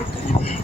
Yeah.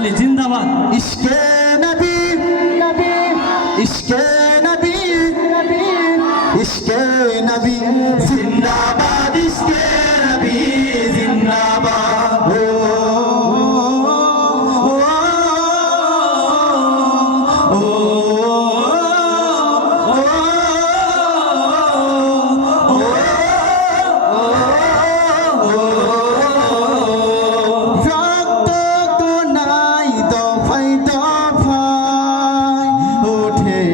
বলি জিন্দাবাদ। ইশকে নবী। নবী ইশকে নবী। নবী নবী। জিন্দাবাদ।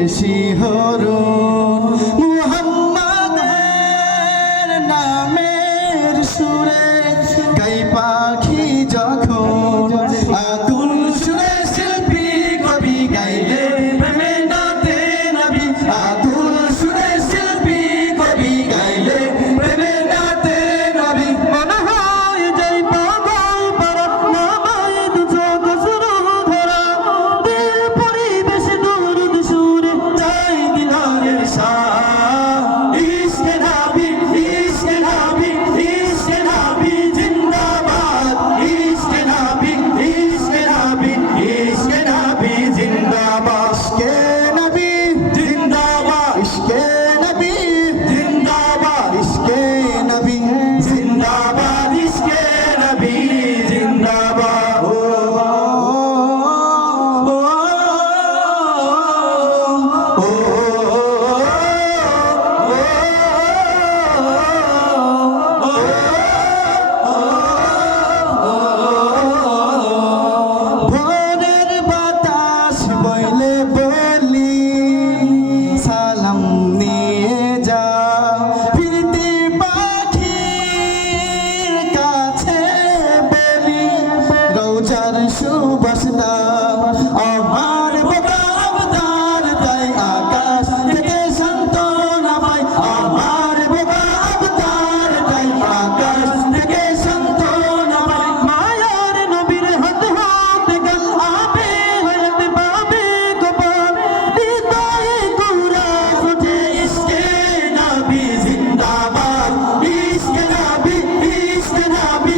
শিহরণ মুহাম্মাদের নামের সুরে গাইপা Bina, be.